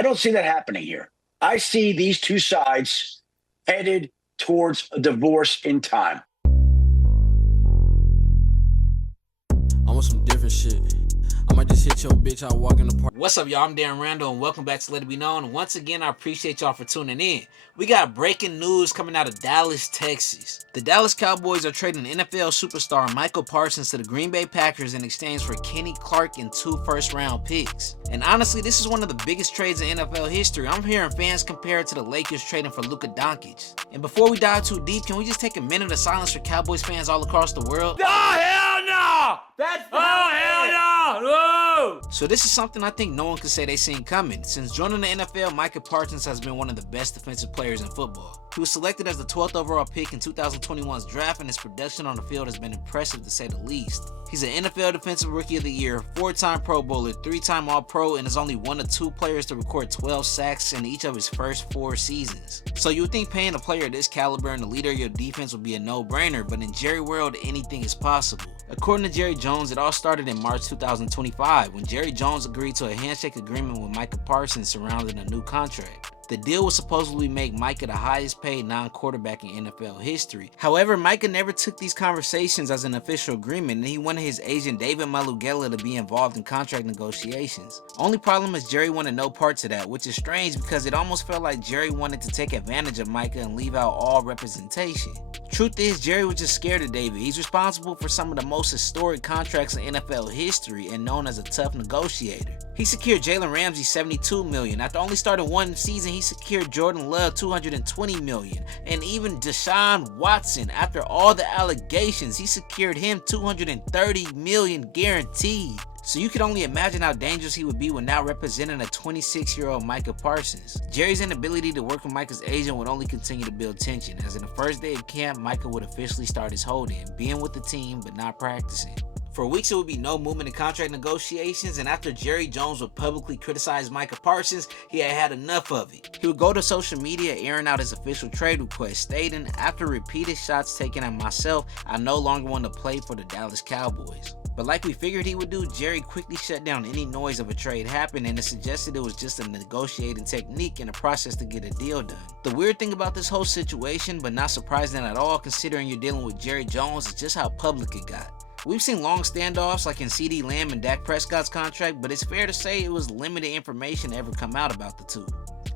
I don't see that happening here. I see these two sides headed towards a divorce in time. I want some different shit. I might just hit your bitch out walking the park. What's up, y'all? I'm Darren Randall, and welcome back to Let It Be Known. Once again, I appreciate y'all for tuning in. We got breaking news coming out of Dallas, Texas. The Dallas Cowboys are trading NFL superstar Micah Parsons to the Green Bay Packers in exchange for Kenny Clark and 2 first-round picks. And honestly, this is one of the biggest trades in NFL history. I'm hearing fans compare it to the Lakers trading for Luka Doncic. And before we dive too deep, can we just take a minute of silence for Cowboys fans all across the world? Oh, hell no! Hell no! Whoa! So this is something I think no one could say they seen coming. Since joining the NFL, Micah Parsons has been one of the best defensive players in football. He was selected as the 12th overall pick in 2021's draft, and his production on the field has been impressive to say the least. He's an NFL Defensive Rookie of the Year, 4-time Pro Bowler, 3-time All-Pro, and is only one of 2 players to record 12 sacks in each of his first 4 seasons. So you would think paying a player of this caliber and the leader of your defense would be a no-brainer, but in Jerry world, anything is possible. According to Jerry Jones, it all started in March 2025 when Jerry Jones agreed to a handshake agreement with Micah Parsons surrounding a new contract. The deal was supposedly make Micah the highest paid non-quarterback in NFL history. However, Micah never took these conversations as an official agreement, and he wanted his agent David Malugela to be involved in contract negotiations. Only problem is Jerry wanted no parts of that, which is strange because it almost felt like Jerry wanted to take advantage of Micah and leave out all representation. Truth is, Jerry was just scared of David. He's responsible for some of the most historic contracts in NFL history and known as a tough negotiator. He secured Jalen Ramsey $72 million. After only starting 1 season, he secured Jordan Love $220 million. And even Deshaun Watson, after all the allegations, he secured him $230 million guaranteed. So you could only imagine how dangerous he would be when now representing a 26-year-old Micah Parsons. Jerry's inability to work with Micah's agent would only continue to build tension, as in the first day of camp, Micah would officially start his hold-in, being with the team but not practicing. For weeks, it would be no movement in contract negotiations, and after Jerry Jones would publicly criticize Micah Parsons, he had had enough of it. He would go to social media airing out his official trade request, stating, "After repeated shots taken at myself, I no longer want to play for the Dallas Cowboys." But like we figured he would do, Jerry quickly shut down any noise of a trade happening and suggested it was just a negotiating technique and a process to get a deal done. The weird thing about this whole situation, but not surprising at all considering you're dealing with Jerry Jones, is just how public it got. We've seen long standoffs like in CeeDee Lamb and Dak Prescott's contract, but it's fair to say it was limited information to ever come out about the two.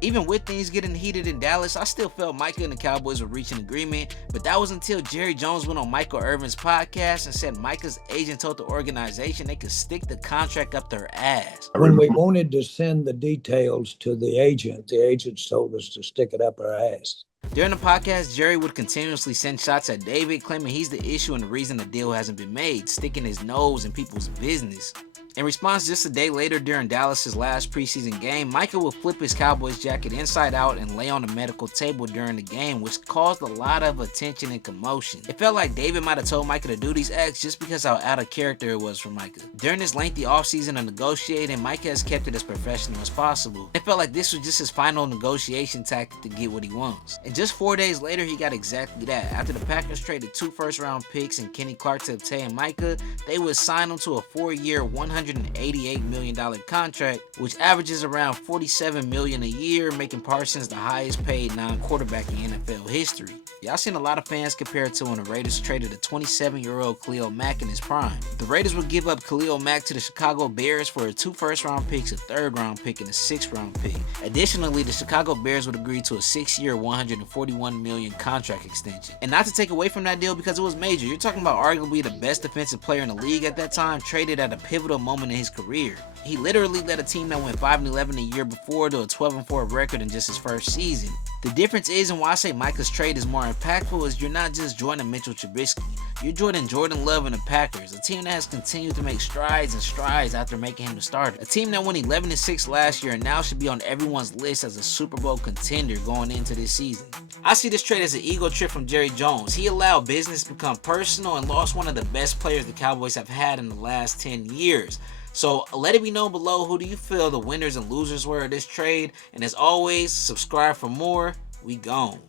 Even with things getting heated in Dallas, I still felt Micah and the Cowboys would reach an agreement, but that was until Jerry Jones went on Michael Irvin's podcast and said Micah's agent told the organization they could stick the contract up their ass. When we wanted to send the details to the agents told us to stick it up our ass. During the podcast, Jerry would continuously send shots at David, claiming he's the issue and the reason the deal hasn't been made, sticking his nose in people's business. In response, just a day later during Dallas's last preseason game, Micah would flip his Cowboys jacket inside out and lay on the medical table during the game, which caused a lot of attention and commotion. It felt like David might have told Micah to do these acts just because how out of character it was for Micah. During this lengthy offseason of negotiating, Micah has kept it as professional as possible. It felt like this was just his final negotiation tactic to get what he wants. And just 4 days later, he got exactly that. After the Packers traded 2 first-round picks and Kenny Clark to obtain Micah, they would sign him to a 4-year, $188 million contract, which averages around $47 million a year, making Parsons the highest paid non-quarterback in NFL history. Y'all seen a lot of fans compare it to when the Raiders traded a 27-year-old Khalil Mack in his prime. The Raiders would give up Khalil Mack to the Chicago Bears for 2 first-round picks, a 3rd-round pick, and a 6th-round pick. Additionally, the Chicago Bears would agree to a 6-year, $141 million contract extension. And not to take away from that deal because it was major, you're talking about arguably the best defensive player in the league at that time, traded at a pivotal moment in his career. He literally led a team that went 5-11 a year before to a 12-4 record in just his first season. The difference is, and why I say Micah's trade is more impactful, is you're not just joining Mitchell Trubisky. You're joining Jordan Love and the Packers, a team that has continued to make strides and strides after making him the starter. A team that went 11-6 last year and now should be on everyone's list as a Super Bowl contender going into this season. I see this trade as an ego trip from Jerry Jones. He allowed business to become personal and lost one of the best players the Cowboys have had in the last 10 years. So let it be known below, who do you feel the winners and losers were of this trade? And as always, subscribe for more. We gone.